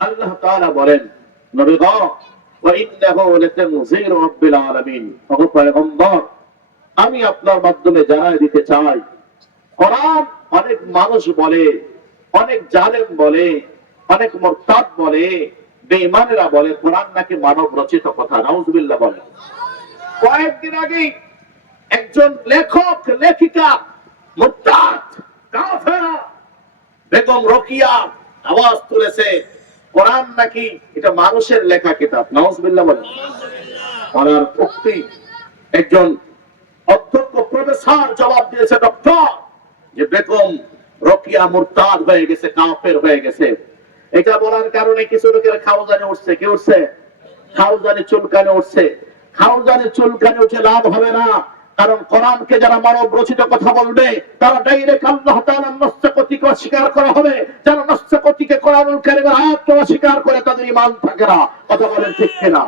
আল্লাহ তাআলা বলেন, নবী গো, ওয়া ইন্নাহু লাতানযীরু রাব্বিল আলামিন, ওগো পয়গম্বর, আমি আপনার মাধ্যমে জানাই দিতে চাই, কোরআন অনেক মানুষ বলে, অনেক জালেম বলে, অনেক মুরতাদ বলে, বেঈমানেরা বলে কোরআন নাকি মানব রচিত কথা। নাউজুবিল্লাহ বলে। কয়েকদিন আগে একজন লেখক লেখিকা মুরতাদ কাফেরা বেগম রোকিয়া আওয়াজ তুলেছে কোরআন নাকি এটা মানুষের লেখা কিতাব। নাউজুবিল্লাহ বলে। ওনার উক্তি একজন অধ্যক্ষ প্রফেসর জবাব দিয়েছে, ডক্টর, যে বেগম রোকিয়া মুরতাদ হয়ে গেছে, কাফের হয়ে গেছে। এটা বলার কারণে কিছু লোকের খাওজানে উঠছে। কি উঠছে? খাওজানে চুলকানে উঠছে। খাওজানে চুলকানে উঠে লাভ হবে না, কারণ কোরআনকে যারা মানব রচিত কথা বলবে তারা ডাইরেক্ট আল্লাহ তাআলার নস্যকতিকে অস্বীকার করা হবে। যারা নস্যকতিকে কোরআনুল কারীমের আয়াতকে অস্বীকার করে তাদের ঈমান থাকে না। কথা বলেন ঠিক কিনা?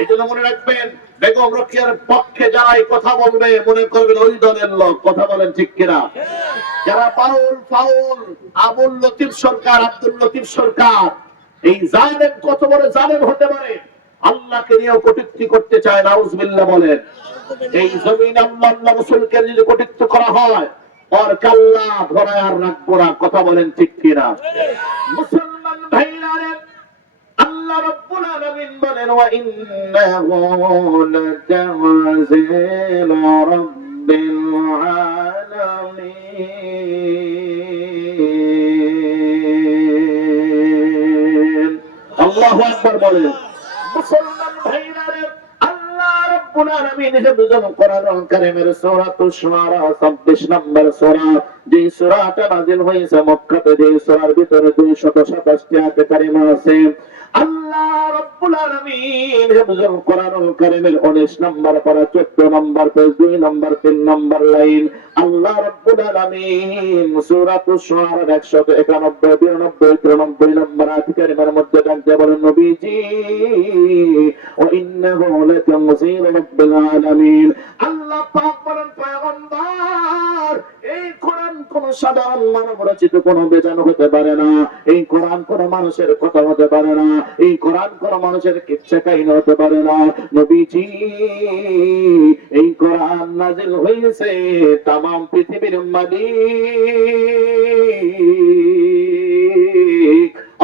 এই জন্য মনে রাখবেন, বেগম রোকেয়ার পক্ষে যারা এই কথা বলবে মনে করবেন ওই দলের লোক। কথা বলেন ঠিক কিনা? যারা পাউল ফাউল আবুল লতিফ সরকার, আব্দুল লতিফ সরকার, এই জালেম কত বড় জালেম হতে পারে, আল্লাহকে নিয়েও কটূক্তি করতে চায়। নাউজুবিল্লাহ বলেন। এই জমিন আল্লাহ আল্লাহ রাসূলকে যদি কটূক্তি করা হয়, আর কাল্লা ধরায় আর রাখবো না। কথা বলেন ঠিক কিনা? মুসলমান ভাইরা, আল্লাহ রাব্বুল আলামিন বলেন, ওয়া ইন্নাহু লাতানযীলু রাব্বিল আলামিন। আল্লাহু আকবার বলেন। মুসলমান ভাইরা, আল্লাহ রাব্বুল আলামিন হেফাজত কোরআনুল কারীমের সূরাতুশ শুআরা 26 নম্বর সূরা, যে সূরাটা নাযিল হয়েছে মক্কাতে, যে সূরার ভিতরে 227 টি আয়াত কারিমা আছে। আল্লাহ রাব্বুল আলামিন হেফাজত কোরআনুল কারীমের 19 নম্বর পারা 14 নম্বর পেজ 2 নম্বর 3 নম্বর লাইন, আল্লাহ রাব্বুল আলামিন সূরাতুশ শুআরা 191 92 93 নম্বর আয়াত কারিমার মধ্যে ডাকতে বলেন, নবীজি ওয়া ইন্নাহু লাতানযীরু রাব্বিল আলামিন। আল্লাহ পাক বলেন, পয়গম্বর, এই কোরআন কোন সাধারণ মানব রচিত কোন বেজানো হতে পারে না। এই কোরআন কোন মানুষের কথা হতে পারে না। এই কোরআন কোন মানুষের কিচ্ছা কাহিনী হতে পারে না। নবীজি, এই কোরআন নাযিল হয়েছে তামাম পৃথিবীর মালিক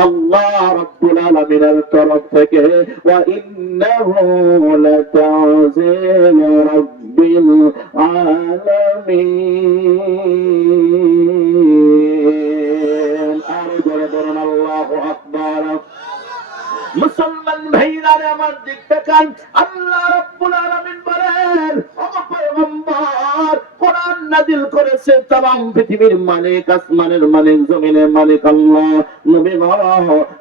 আল্লাহ রাব্বুল আলামিনের তরফ থেকে। ওয়া ইন্নাহু লাতানযীলু রাব্বিল আলামিন। আর বড় বড় আল্লাহু আকবার। মুসলমান ভাইরা আমার দিক তাকান, আল্লাহ রাব্বুল আলামিন বলেন, ও পয়গম্বর, কোরআন নাযিল করেছে तमाम পৃথিবীর মালিক, আসমানের মালিক, জমিনের মালিক আল্লাহ। নবী গো,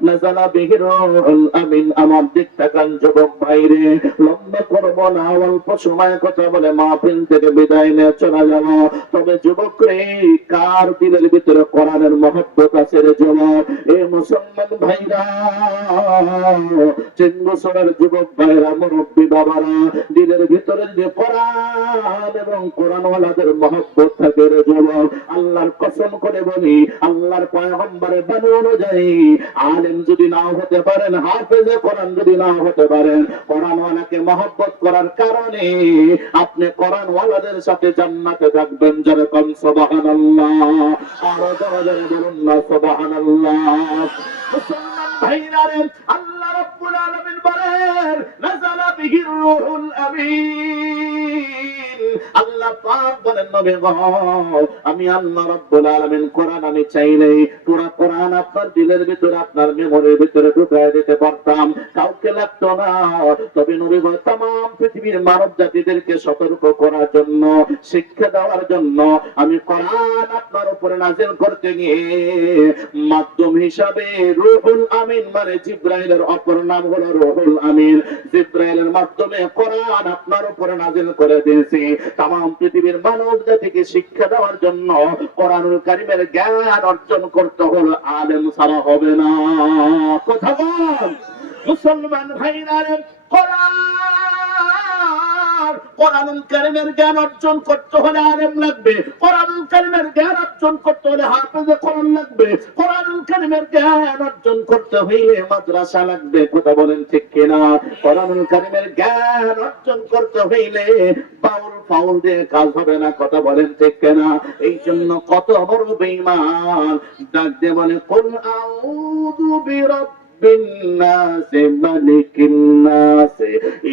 নাযালা বিহি রূহুল আমিন। আমার দিক তাকান যুবক ভাইরে, লম্বা করব না, অল্প সময় কথা বলে মাহফিল থেকে বিদায় নিয়ে চলে যাব। তবে যুবক রে, কার দিলের ভিতরে কোরআনের মহব্বত আছে রে যুবক? এই মুসলমান ভাইরা, 3 বছরের যুবক ভাইরা, মুরব্বী বাবারা, দিলের ভিতরে যে কোরআন এবং কোরআনওয়ালাদের মহব্বত থাকে রে যুবক, আল্লাহর কসম করে বলি, আল্লাহর পয়গম্বরের বাণী অনুযায়ী আলেম যদি নাও হতে পারেন, হাফেজে কোরআন যদি নাও হতে পারেন, কোরআনওয়ালাকে মহব্বত করার কারণে আপনি কোরআনওয়ালাদের সাথে জান্নাতে থাকবেন। যেরকম সুবহানাল্লাহ, আরো জোরে বলুন না সুবহানাল্লাহ। মুসলমান ভাইরা, আল্লাহ রাব্বুল আলামিন বলেন, নাযালা বিহি রূহুল আমিন। আল্লাহ পাক বলেন, নবী গো, আমি আল্লাহ রাব্বুল আলামিন কোরআন আমি চাইলেই পুরো কোরআন আপনার দিলের ভিতরে, আপনার মেমরির ভিতরে ঢুকায় দিতে পারতাম, কাউকে লাগতো না। তবে নবী গো, तमाम পৃথিবীর মানব জাতিদেরকে সতর্ক করার জন্য, শিক্ষা দেওয়ার জন্য আমি কোরআন আপনার উপরে নাযিল করতে গিয়ে মাধ্যম হিসাবে রূহুল আমিন, মানে জিবরাইলের অপর নাম হলো রূহুল আমিন, জিবরাইলের মাধ্যমে কোরআন আপনার উপরে নাযিল করে দিয়েছি तमाम পৃথিবীর মানব জাতিকে শিক্ষা দেওয়ার জন্য। কোরআনুল কারীমের জ্ঞান অর্জন করতে হলো, আলেম ছাড়া হবে না। কথা বল মুসলমান ভাইরা, কোরআন কোরআনুল কারীমের জ্ঞান অর্জন করতে হলে আলেম লাগবে, কোরআনুল কারীমের জ্ঞান অর্জন করতে হলে হাফেজে কোরআন লাগবে, কোরআনুল কারীমের জ্ঞান অর্জন করতে হইলে মাদ্রাসা লাগবে। কথা বলেন ঠিক কিনা? কোরআনুল কারীমের জ্ঞান অর্জন করতে হইলে বাউল ফাউল দিয়ে কাজ হবে না। কথা বলেন ঠিক কিনা? এই জন্য কত বড় বেঈমান ডাক দিয়ে বলে কুল আউযু বিরাব্বিন নাস মালিকিন নাস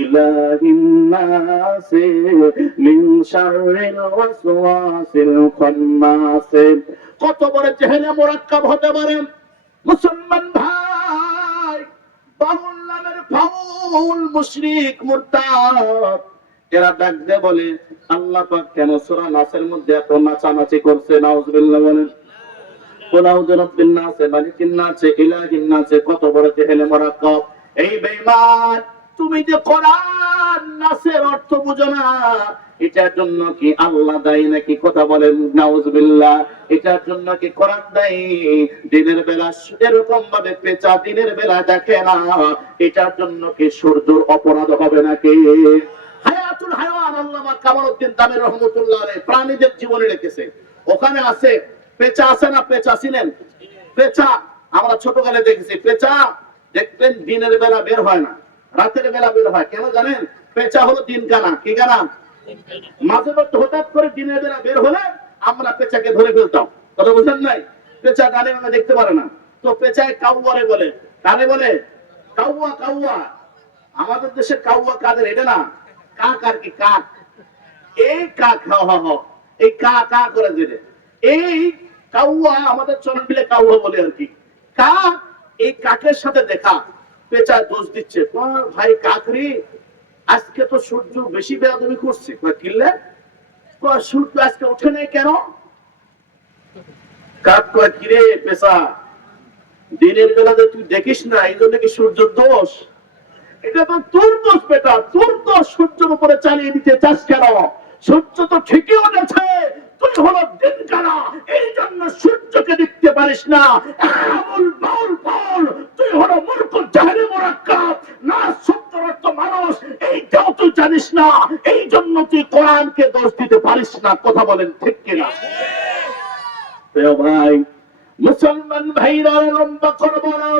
ইলাহিন নাস মিন শাররিল ওয়াসওয়াসিল খান্নাস। কত বড় জেহেলে মুরাক্কাব হতে পারে মুসলমান ভাই। বাউল নামের ফাউল মুশরিক মুরতাদ এরা ডাক দিয়ে বলে আল্লাহ পাক কেন সূরা নাসের মধ্যে এত নাচানাচি করছে? নাউজুবিল্লাহ বলেন। কুল আউযু বিরাব্বিন নাস মালিকিন নাস ইলাহিন নাস। কত বড় জেহেলে মুরাক্কাব। এই বেঈমান, তুমি যে কোরআন নাসের অর্থ বুঝো না, এটার জন্য কি আল্লাহ দায়ী নাকি? কথা বলেন নাউজুবিল্লাহ। এটার জন্য কি কোরআন দায়ী? দিনের বেলা এরকম ভাবে পেঁচা দিনের বেলা দেখে না, এটার জন্য কি সূর্যের অপরাধ হবে নাকি? হায়াতুল হায়াওয়ান আল্লামা কামালউদ্দিন তামির রহমাতুল্লাহ আলাইহি প্রাণীদের জীবনে লিখেছে, ওখানে আছে পেঁচা আছে না? পেঁচা ছিলেন? পেঁচা আমরা ছোটকালে দেখেছি। পেঁচা দেখবেন দিনের বেলা বের হয় না, রাতের বেলা বের হয়। কেন জানেন? পেঁচা হলো দিন কানা। কি কানা? মাঝে মধ্যে হঠাৎ করে দিনের বেলা বের হলে আমরা পেঁচাকে ধরে ফেলতাম। কথা বুঝেন নাই? পেঁচা ডানে বামে দেখতে পারে না, তো পেঁচায় কাউয়ারে বলে। কারে বলে? কাউয়া। কাউয়া আমাদের দেশে কাউয়া কাদের? এটা না, কাক আর কি, কাক। এই কাক এই কা কা করে দিলে এই কাউয়া আমাদের চরণ মিলে কাউয়া বলে আর কি। কাক এই কাকের সাথে দেখা পেঁচা দোষ দিচ্ছে, ভাই কাকরি আজকে তো সূর্য বেশি বেয়াদবি করছে। কিনলে সূর্য আজকে ওঠে নাই কেন? কাক কয় কিরে পেঁচা, দিনের বেলাতে তুই দেখিস না, এই জন্য কি সূর্যের দোষ? এটা তো তোর দোষ বেটা, তোর দোষ। সূর্যের উপরে চালিয়ে দিতে চাস কেন? সূর্য তো ঠিকই উঠেছে, তুই হলো দিন কানা, এই জন্য সূর্যকে দেখতে পারিস না। তুই হলো মূর্খ জাহেলে মুরাক্কাব। না শব্দের অর্থ মানুষ, এইটাও তুই জানিস না, এই জন্য তুই কোরআনকে দোষ দিতে পারিস না। কথা বলেন ঠিক কিনা? ভাই মুসলমান ভাইরা, লম্বা করব না।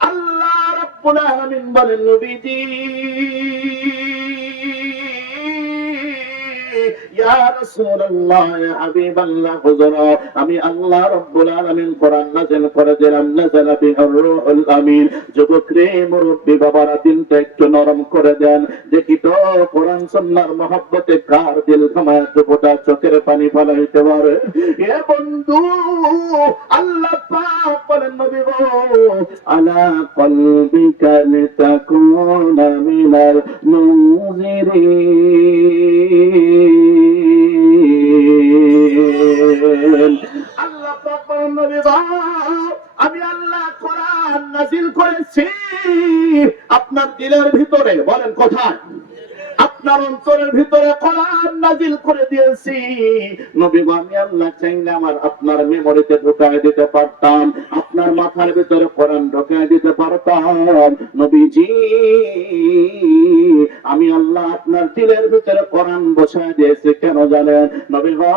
আল্লাহ রাব্বুল আলামিন বলেন নবীজি ইয়া রাসূলুল্লাহ, ইয়া হাবিবাল্লাহ, হুজুরা, আমি আল্লাহ রাব্বুল আলামিন কোরআন নাযিল করে দিলাম। নাযালা বিহির রূহুল আমিন। যুবক রে, মুরব্বি বাবারা, দিলটা একটু নরম করে দেন। দেখি তো কোরআন সুন্নাহর মহব্বতে কার দিল খামায় দুপোটা চোখের পানি ফলাইতে পারে? এ বন্ধু, আল্লাহ পাক বলেন নবী গো, আলা কলবিকা লিতাকুনা মিনাল মুনজিরিন। আল্লাহ পাক বলেন নবী গো, আমি আল্লাহ কোরআন নাযিল করেছি আপনার দিলের ভিতরে। বলেন কোথায়? আপনার অন্তরের ভিতরে কোরআন নাযিল করে দিয়েছি। নবী গো, আমি আল্লাহ চাইলে আপনার মেমোরিতে ঢুকায় দিতে পারতাম, আপনার মাথার ভিতরে কোরআন ঢুকায় দিতে পারতাম। নবীজি, আমি আল্লাহ আপনার দিলের ভিতরে কোরআন বসায় দিয়েছি। কেন জানেন? নবী গো,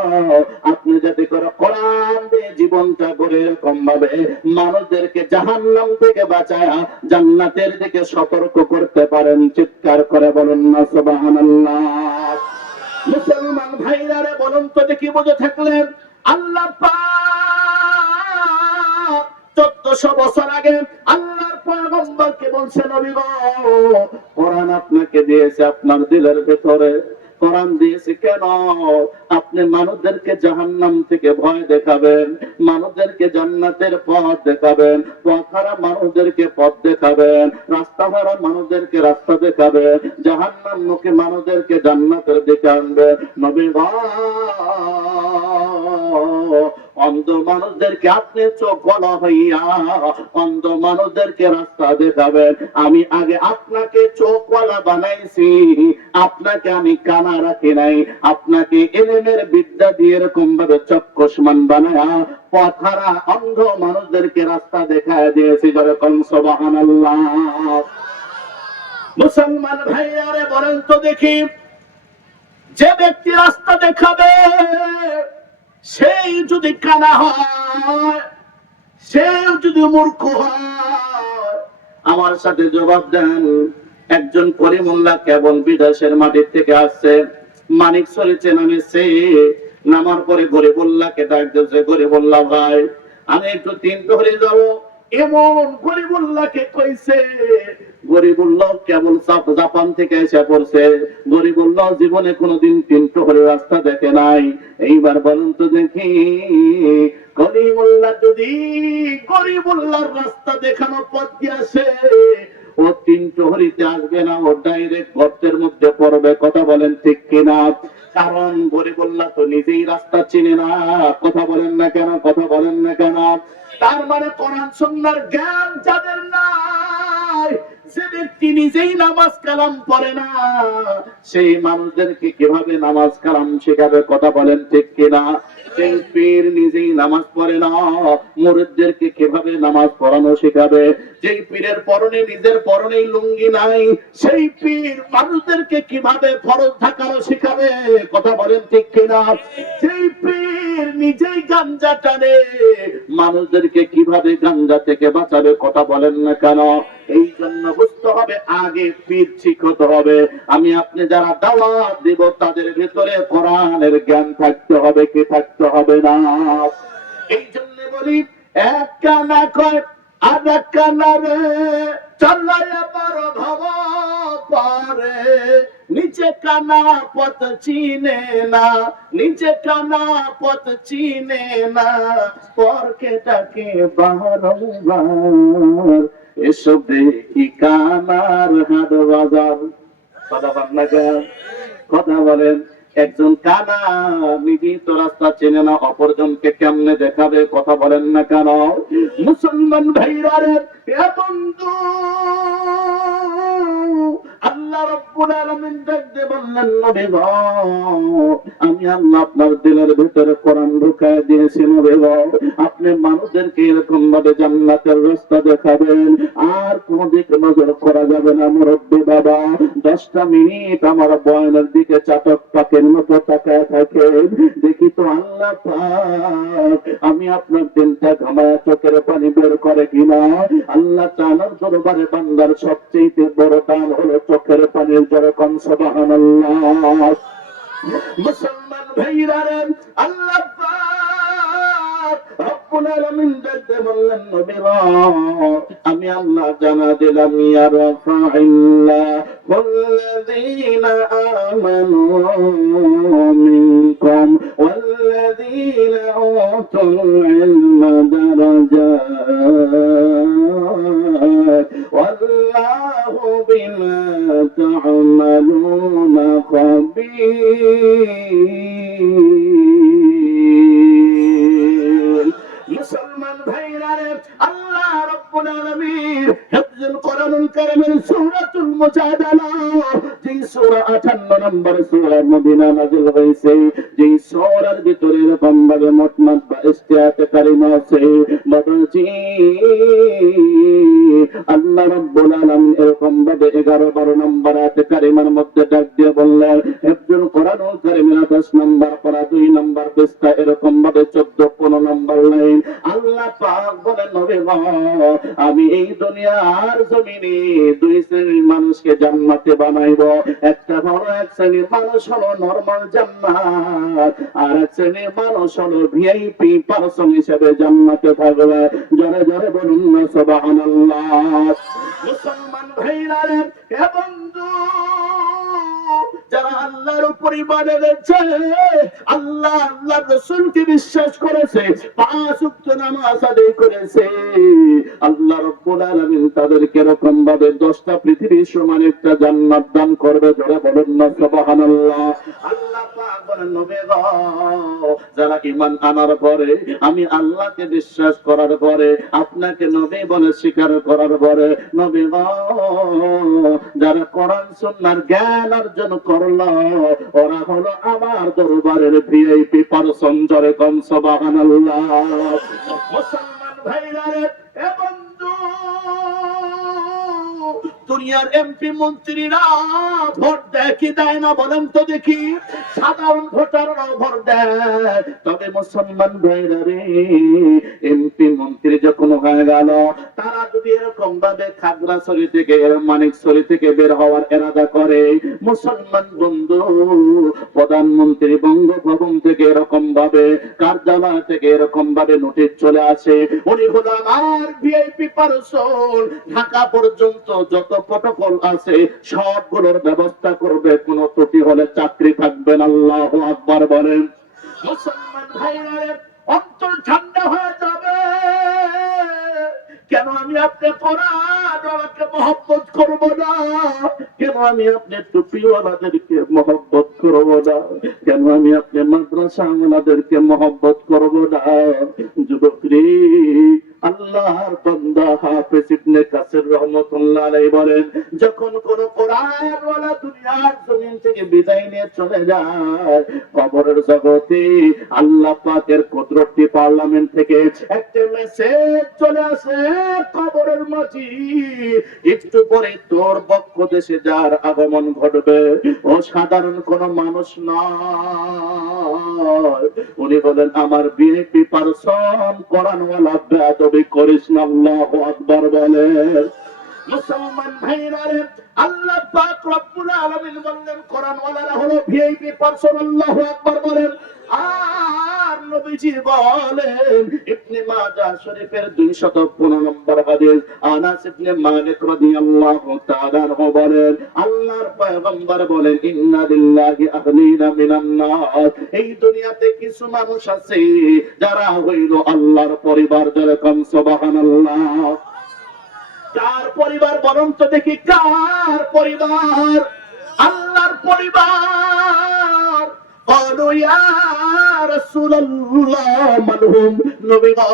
আপনি যাতে করে কোরআন দিয়ে জীবনটা গড়ে এরকম ভাবে মানুষদেরকে জাহান্নাম থেকে বাঁচায়া জান্নাতের দিকে সতর্ক করতে পারেন। চিৎকার করে বলুন না সুবহানাল্লাহ। মুসলমান ভাইরা রে, বলুন তো দেখি বুঝে থাকলেন আল্লাহ পাক 1400 বছর আগে আল্লাহর পয়গম্বরকে বলছেন, নবী গো, কোরআন আপনাকে দিয়েছে আপনার দিলের ভিতরে। কোরআন দিয়েছে কেন? আপনি মানুষদেরকে জাহান্নাম থেকে ভয় দেখাবেন, মানুষদেরকে জান্নাতের পথ দেখাবেন, পথহারা মানুষদেরকে পথ দেখাবেন, রাস্তাহারা মানুষদেরকে রাস্তা দেখাবেন, জাহান্নামমুখী মানুষদেরকে জান্নাতের দিকে আনবেন। নবী গো, অন্ধ মানুষদেরকে আপনি চোখ বলা হইয়া অন্ধ মানুষদেরকে রাস্তা দেখাবেন। আমি আগে আপনাকে চোখওয়ালা বানাইছি, আপনাকে আমি কানা রাখি নাই। আপনাকে ইলমের বিদ্যা দিয়ে এরকম ভাবে চক্ষুষ্মান বানায়া পথহারা অন্ধ মানুষদেরকে রাস্তা দেখায় দিয়েছি। যেরকম সুবহানাল্লাহ। মুসলমান ভাইয়ারে, বলেন তো দেখি যে ব্যক্তি রাস্তা দেখাবে সেই যদি কানা হয়, সেও যদি মূর্খ হয়, আমার সাথে জবাব দেন। একজন করিমুল্লাহ কেবল বিদেশের মাটির থেকে আসছে, মানিক চলেছে নামেছে, নামার পরে গরিবুল্লাহকে ডাক দিয়েছে, গরিবুল্লাহ ভাই আমি একটু তিন ধরে যাবো, এমন গরিবুল্লাহকে কইছে। গরিবুল্লাহ কেবল জাপান থেকে এসে পড়ছে, গরিবুল্লাহ জীবনে কোনোদিন তিন প্রহরের রাস্তা দেখে নাই। এইবার বলুন তো দেখি, করিমুল্লাহ যদি গরিবুল্লাহর রাস্তা দেখানো পথ দিয়ে আসে, ও তিন প্রহরীতে আসবে না, ও ডাইরেক্ট গর্তের মধ্যে পড়বে। কথা বলেন ঠিক কিনা? কারণ গরিবুল্লাহ তো নিজেই রাস্তা চিনে না। কথা বলেন না কেন? কথা বলেন না কেন? তার মানে কোরআন সুন্নাহর জ্ঞান যাদের নাই, যে ব্যক্তি নিজেই নামাজ কালাম পড়ে না, সেই মানুষদেরকে কিভাবে নামাজ কালাম শেখাবে? কথা বলেন ঠিক কিনা? সেই পীর নিজেই নামাজ পড়ে না, মুরিদদেরকে কিভাবে নামাজ পড়ানো শেখাবে? যেই পীরের পরনে নিজের পরনেই লুঙ্গি নাই, সেই পীর মানুষদেরকে কিভাবে ফরজ থাকানো শেখাবে? কথা বলেন ঠিক কিনা? সেই পীর নিজেই গাঞ্জা টানে, মানুষদেরকে কিভাবে গাঞ্জা থেকে বাঁচাবে? কথা বলেন না কেন? এই জন্য বুঝতে হবে, আগে পীর ঠিক হতে হবে। আমি আপনি যারা দাওয়াত দিব তাদের ভিতরে কোরআনের জ্ঞান থাকতে হবে, কি থাকতে হবে না? এই জন্য বলি, এক কানা কয় আর এক কানা রে, চালাইয়া পারো ভব পারে, নিচে কানা পথ চিনে না, নিচে কানা পথ চিনে না, পরকে তাকে বারংবার, এসব দেখি কানার হাট বাজার। কথা বলেন না কেন? কথা বলেন। একজন কানা নিজেই তো রাস্তা চেনে না, অপরজনকে কেমনে দেখাবে? কথা বলেন না কেন? মুসলমান ভাইরা রে, এ বন্ধু, আল্লাহ রাব্বুল আলামিন দেখতে বললেন, নবী গো, আমি আল্লাহ আপনার দিলের ভিতরে কোরআন ঢুকায় দিয়েছি। নবী গো, আপনি মানুষদেরকে এরকম ভাবে জান্নাতের রাস্তা দেখাবেন, আর কোন দিকে নজর করা যাবে না। মুরব্বী বাবা 10টা মিনিট আমার বয়নের দিকে চাতক পাকের মতো তাকায় থাকেন, দেখি তো আল্লাহ পাক আমি আপনার দিনটা ঘামায় চোখের পানি বের করে কিনা। আল্লাহ তাআলার দরবারে বান্দার সবচেয়ে বড় দান হলো চোখের পানির জোরে কোন সুবহানাল্লাহ। মুসলমান ভাইরা রে, আল্লাহ পাক রব্বুল আলামিন দেখতে বললেন, নবী গো, আমি আল্লাহ জানা দিলাম, ইয়া রাফাইল্লাহ ওয়াল্লাযীনা আমানু মিনকুম ওয়াল্লাযীনা উতুল ইলমা দারাজাত ওয়াল্লাহু বিমা তা'মালুনা খাবীর। মুসলমান ভাইরা রে, আল্লাহ রাব্বুল আলামিন হিফজুল কোরআনুল কারীমের সূরাতুল মুজাদালা, যে সূরা 58 নম্বর সূরা মদিনা নাযিল হয়েছে, যে সূরার ভিতরে এরকম ভাবে মোট 22টি আয়াত কারিমা আছে, বলছি আল্লাহ রাব্বুল আলামিন এরকম ভাবে 11-12 নম্বর আয়াত কারিমার মধ্যে ডাক দিয়ে বললেন, হিফজুল কোরআনুল কারীমের 10 নম্বর পড়া 2 নম্বর পৃষ্ঠা, এরকম ভাবে 14-15 নম্বর লাইন আল্লাহ পাক বলেন, নবী গো, আমি এই দুনিয়ার জমিনে দুই শ্রেণীর মানুষকে জান্নাতে বানাইবো। একটা হলো, এক শ্রেণীর মানুষ হলো নরমাল জান্নাত, আর এক শ্রেণীর মানুষ হলো ভিআইপি পারসন হিসেবে জান্নাতে থাকবে। জোরে জোরে বলুন না সুবহানাল্লাহ। মুসলমান ভাইরা রে, হে বন্ধু, যারা আল্লাহর উপর ঈমান এনেছে, আল্লাহ আল্লাহর রাসূলকে বিশ্বাস করেছে, 5 ওয়াক্ত নামাজ আদায় করেছে, আল্লাহ রাব্বুল আলামিন তাদেরকে এরকম ভাবে 10টা পৃথিবীর সমান একটা জান্নাত দান করবে। জোরে বলুন না সুবহানাল্লাহ। আল্লাহ পাক বলেন, নবী গো, যারা ঈমান আনার পরে, আমি আল্লাহকে বিশ্বাস করার পরে, আপনাকে নবী বলে স্বীকার করার পরে, নবী গো, যারা কোরআন সুন্নাহর জ্ঞান অর্জন করলো, ওরা হলো আমার দরবারের ভিআইপি পারসন। জোরে কোন সুবহানাল্লাহ। মুসলমান ভাইরা রে, এ বন্ধু, দুনিয়ার এমপি মন্ত্রীরা ভোট দেয় কি দেয় না বলেন তো দেখি? সাধারণ ভোটাররা ভোট দেয়। তবে মুসলমান ভাইরা রে, এমপি মন্ত্রী যখন হয়ে গেল, তারা যদি এরকম ভাবে খাগড়াছড়ি থেকে মানিকছড়ি থেকে বের হওয়ার এরাদা করে, মুসলমান বন্ধু, প্রধানমন্ত্রী বঙ্গভবন থেকে এরকম ভাবে, কার্যালয় থেকে এরকম ভাবে নোটিশ চলে আসে, উনি হলো আমার ভিআইপি পারসন, ঢাকা পর্যন্ত যত প্রটোকল আছে সবগুলোর ব্যবস্থা করবে, কোনো ত্রুটি হলে চাকরি থাকবে না। আল্লাহু আকবার বলেন। মুসলমান ভাইরা, অন্তর ঠান্ডা হয়ে যাবে। কেন আমি আপনি কোরআনওয়ালাকে মহব্বত করব না? কেন আমি আপনি টুপিওয়ালাদেরকে মহব্বত করব না? কেন আমি আপনি মাদ্রাসাওয়ালাদেরকে মহব্বত করব না? যুবকরে, আল্লাহর বান্দা হাফেজ ইবনে কাসির রাহমাতুল্লাহ আলাইহি বলেন, যখন কোন কোরআনওয়ালা দুনিয়ার জমিন থেকে বিদায় নিয়ে চলে যায়, কবরের জগতে আল্লাহ পাকের কুদরতি পার্লামেন্ট থেকে একটা মেসেজ চলে আসে, কবরের মাঝি একটু পরে তোর বক্ষ দেশে যার আগমন ঘটবে, ও সাধারণ কোন মানুষ নয়, উনি বলেন আমার ভিআইপি পারসন কোরআনওয়ালা। বেয়াদবি করিস না। আল্লাহু আকবার বলেন। মুসলমান ভাইরা, আল্লাহ পাক রব্বুল আলামিন বললেন কোরআনওয়ালারা হলো ভিআইপি পারসন। আল্লাহু আকবার বলেন। আর নবীজি বলেন, ইবনে মাজাহ শরীফের 215 নম্বর হাদিস, আনাস ইবনে মালিক রাদিয়াল্লাহু তাআলা আনহু বলেন, আল্লাহর পয়গম্বর বলেন, ইন্না লিল্লাহি আহলিনা মিনান নাস, এই দুনিয়াতে কিছু মানুষ আছে যারা হইল আল্লাহর পরিবার। যেরকম সুবহানাল্লাহ। কার পরিবার বলুন তো দেখি? কার পরিবার? আল্লাহর পরিবার। قالوا يا رسول الله من هم? নবী গো,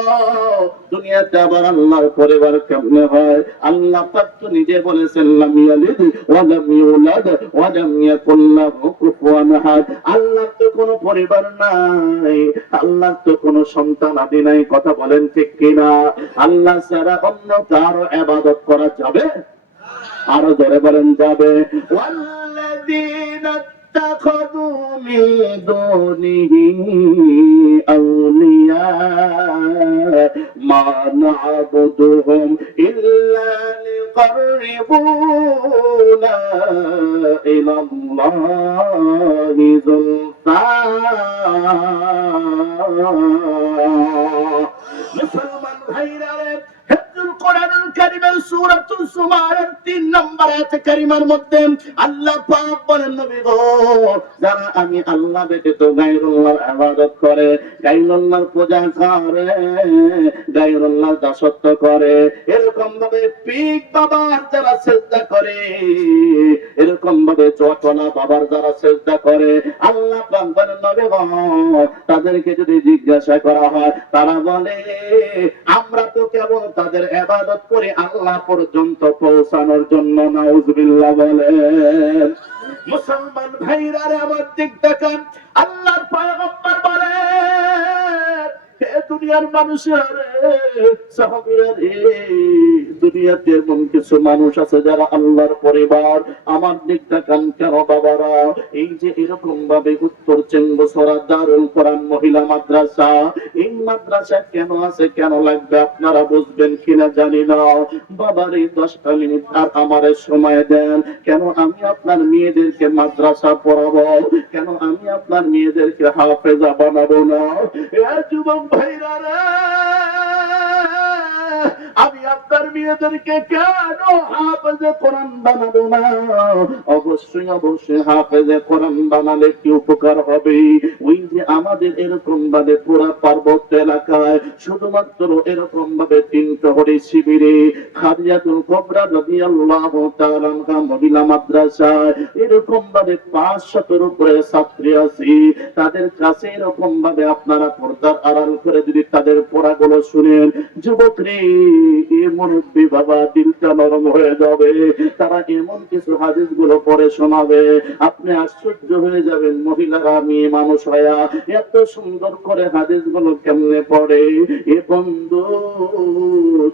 দুনিয়াতে আবার আল্লাহর পরিবার কেমনে হয়? আল্লাহ পাক তো নিজে বলেছেন, লাম ইয়ালিদ ওয়া লাম ইউলাদ ওয়া লাম ইয়াকুল লাহু কুফুয়ান আহাদ। আল্লাহর তো কোনো পরিবার নাই, আল্লাহর তো কোনো সন্তান আদি নাই। কথা বলেন ঠিক কিনা? আল্লাহ ছাড়া অন্য কারো ইবাদত করা যাবে? আরো জোরে বলেন যাবে। ওয়াল্লাযীনা اتخذوا من دونه أولياء ما نعبدهم إلا ليقربونا إلى الله زلفى। মুসলমান ভাইরা, হিফজুল কোরআনুল কারীমের সূরাতুল জুমারের 3 নম্বর আয়াতে কারিমার মধ্যে আল্লাহ পাক বলেন, নবী গো, যারা আমি আল্লাহ ব্যতীত গায়রুল্লাহর ইবাদত করে, গায়রুল্লাহর পূজা করে, গায়রুল্লাহর দাসত্ব করে, এরকম ভাবে পীর বাবার যারা সিজদা করে, এরকম ভাবে চটনা বাবার যারা সিজদা করে, আল্লাহ পাক বলেন, নবী গো, তাদেরকে যদি জিজ্ঞাসা করা হয়, তারা বলে আমরা তো কেবল তাদের ইবাদত করি আল্লাহ পর্যন্ত পৌঁছানোর জন্য। নাউজুবিল্লাহ বলেন। মুসলমান ভাইরা, আমার দিক তাকান। আল্লাহর পয়গম্বর বলেন, হে দুনিয়ার মানুষেরা রে, সাহাবীরা রে, দুনিয়াতে এমন কিছু মানুষ আছে যারা আল্লাহর পরিবার। আমার দিক তাকান কেন বাবারা, এই যে এরকম ভাবে উত্তর চেঙ্গুসরা দারুল কোরআন মহিলা মাদ্রাসা, এই মাদ্রাসা কেন আছে, কেন লাগবে আপনারা বুঝবেন কিনা জানি না। বাবারে 10টা মিনিট আর আমারে সময় দেন। কেন আমি আপনার মেয়েদেরকে মাদ্রাসা পড়াবো? কেন আমি আপনার মেয়েদেরকে হাফেজা বানাবো না? যুবক ভাইরা রে, আমি আপনার মেয়েদেরকে কেন হাফেজে কোরআন বানাবো না? অবশ্যই অবশ্যই হাফেজে কোরআন বানালে কি উপকার হবে? ওই যে আমাদের এরকম ভাবে পুরা পার্বত্য এলাকায় শুধুমাত্র এরকম ভাবে 3 প্রহরী শিবিরে খাদিজাতুল কুবরা রাদিয়াল্লাহু তাআলা আনহা মহিলা মাদ্রাসায় এরকম ভাবে 500-এর উপরে ছাত্রী আছে। তাদের কাছে এরকম ভাবে আপনারা পর্দার আড়াল করে যদি তাদের পড়াগুলো শুনেন, যুবক রে, মুরব্বী বাবা দিলটা নরম হয়ে যাবে। তারা এমন কিছু হাদিস গুলো পড়ে শোনাবে, আপনি আশ্চর্য হয়ে যাবেন মহিলারা মেয়ে মানুষ হয়া এত সুন্দর করে হাদিস গুলো কেমনে পড়ে। এ বন্ধু,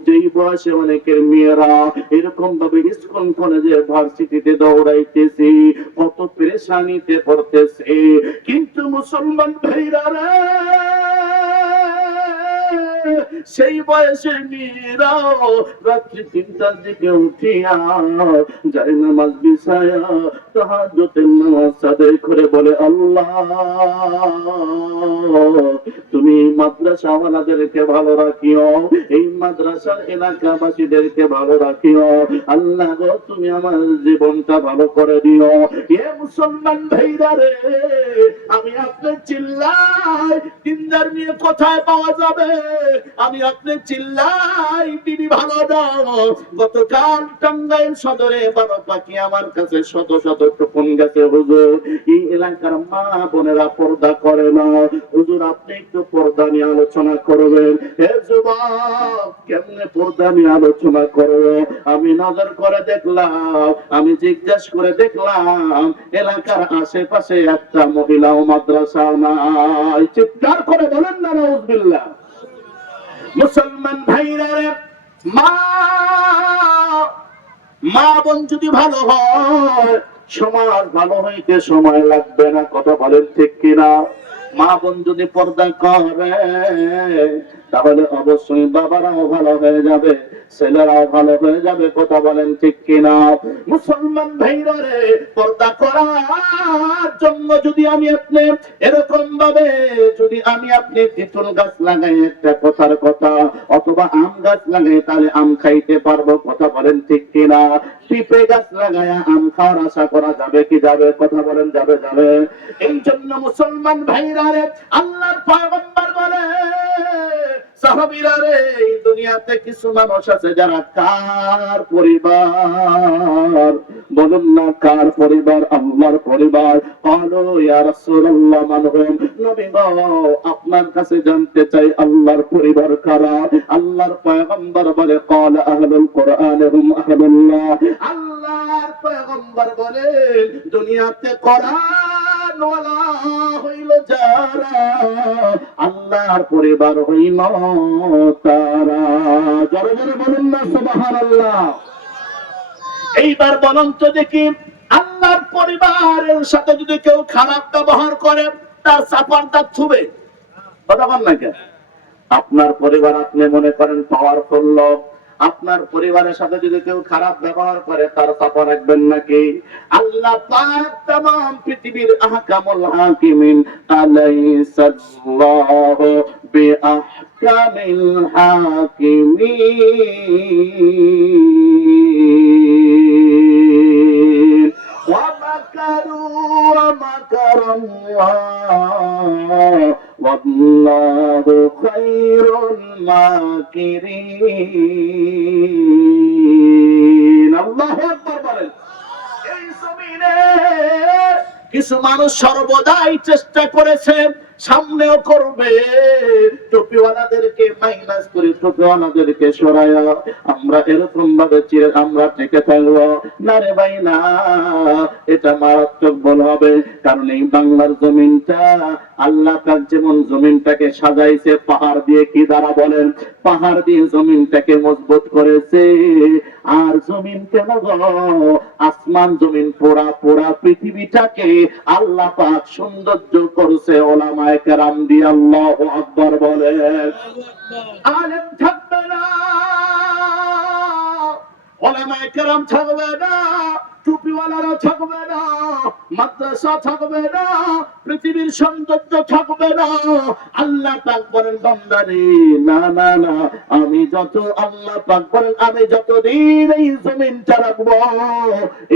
যেই বয়সে অনেকের মেয়েরা এরকম ভাবে স্কুল কলেজে ভার্সিটিতে দৌড়াইতেছি, কত পেরেশানিতে পড়তেছে, কিন্তু মুসলমান ভাইরা রে, সেই বয়সে মেয়েরাও রাত্রি 3টার দিকে উঠিয়া যায় নামাজ বিছায়া তাহাজ্জুদের নামাজ আদায় করে বলে, আল্লাহ তুমি মাদ্রাসাওয়ালাদেরকে ভালো রাখিও, এই মাদ্রাসার এলাকাবাসীদেরকে ভালো রাখিও, আল্লাহ গো তুমি আমার জীবনটা ভালো করে দিও। এ মুসলমান ভাইরা রে, আমি আপনার চিল্লাই দিনদার নিয়ে কোথায় পাওয়া যাবে? আমি আপনার চিল্লাই তিনি ভালো দাও। গতকাল টাঙ্গাইল সদরে 12 পাখি আমার কাছে শত শত টুকুন গেছে, হুজুর এই এলাকার মা বোনেরা পর্দা করে না, হুজুর আপনি একটু পর্দা নিয়ে আলোচনা করবেন। হে যুবক, কেমনে পর্দা নিয়ে আলোচনা করবে? আমি নজর করে দেখলাম, আমি জিজ্ঞাসা করে দেখলাম এলাকার আশেপাশে একটা মহিলাও মাদ্রাসা নাই। চিৎকার করে বলেন না নাউযুবিল্লাহ। মুসলমান ভাইরা রে, মা বোন যদি ভালো হয়, সমাজ ভালো হইতে সময় লাগবে না। কথা বলেন ঠিক কিনা? মা বোন যদি পর্দা করে, তাহলে অবশ্যই বাবারাও ভালো হয়ে যাবে, ছেলেরাও ভালো হয়ে যাবে। কথা বলেন ঠিক কিনা? মুসলমান ভাইরা রে, পর্দা করার জন্য যদি আমি আপনি এরকম ভাবে যদি আমি আপনি তেঁতুল গাছ লাগাই, একটা কথার কথা, অথবা আম গাছ লাগাই, তাহলে আম খাইতে পারবো। কথা বলেন ঠিক কিনা? পিঁপে গাছ লাগায়া আম খাওয়ার আশা করা যাবে কি যাবে? কথা বলেন যাবে যাবে। এই জন্য মুসলমান ভাইরা রে, আল্লাহর পয়গম্বর বলে, সাহাবীরা রে, এই দুনিয়াতে কিছু মানুষ আছে যারা কার পরিবার? বলুন না কার পরিবার? আল্লাহর পরিবার। ক্বালু ইয়া রাসূলুল্লাহ মান হুম? নবী গো, আপনার কাছে জানতে চাই আল্লাহর পরিবার কারা? আল্লাহর পয়গম্বর বলে, ক্বালা আহলুল কুরআন হুম আহলুল্লাহ। আল্লাহর পয়গম্বর বলে, দুনিয়াতে কোরআন ওয়ালা হইল যারা, আল্লাহর পরিবার হইল তারা। জোরে জোরে বলুন না সুবহানাল্লাহ। এইবার বলুন তো দেখি, আল্লাহর পরিবারের সাথে যদি কেউ খারাপ ব্যবহার করে, তার চাপার দাঁত থুবে? কথা বল না কেন? আপনার পরিবার আপনি মনে করেন পাওয়ারফুল লোক, আপনার পরিবারের সাথে যদি কেউ খারাপ ব্যবহার করে, তার চাপা রাখবেন নাকি? আল্লাহ পাক तमाम পৃথিবীর আহকামুল হাকিমিন, আলাইসাল্লাহু বিআহকামিল হাকিমিন। ওয়া মাকারু ওয়া মাকারাল্লাহ ওয়াল্লাহু খায়রুল মাকিরিন। আল্লাহু আকবার বলেন। এই জমিনে কিছু মানুষ সর্বদাই চেষ্টা করেছে, সামনেও করবে, টুপিওয়ালাদেরকে মাইনাস করে টুপিওয়ালাদেরকে সরায়া আমরা এরকম ভাবে আমরা টিকে থাকবো না রে ভাই না। এটা মারাত্মক ভুল হবে। কারণ এই বাংলার জমিনটা আল্লাহ পাক যেমন জমিনটাকে সাজাইছে পাহাড় দিয়ে, কি দ্বারা বলেন? পাহাড় দিয়ে জমিনটাকে মজবুত করেছে। আর জমিন কেন গো? আসমান জমিন পোড়া পোড়া পৃথিবীটাকে আল্লাহ পাক সৌন্দর্য করেছে ওলামায়ে কেরাম দিয়ে। আল্লাহু আকবার বলেন। আলেম থাকবে না, ওলামায়ে কেরাম থাকবে না, টুপিওয়ালারা থাকবে না, মাদ্রাসা থাকবে না, পৃথিবীর সৌন্দর্য থাকবে না। আল্লাহ পাক বলেন, বান্দারে না না না, আমি যত আল্লাহ পাক বলেন আমি যতদিন এই জমিনটা রাখবো,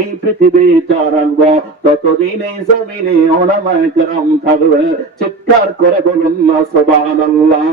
এই পৃথিবীটা রাখবো, ততদিন এই জমিনে ওলামায়ে কেরাম থাকবে। চিৎকার করে বলুন না সুবহানাল্লাহ।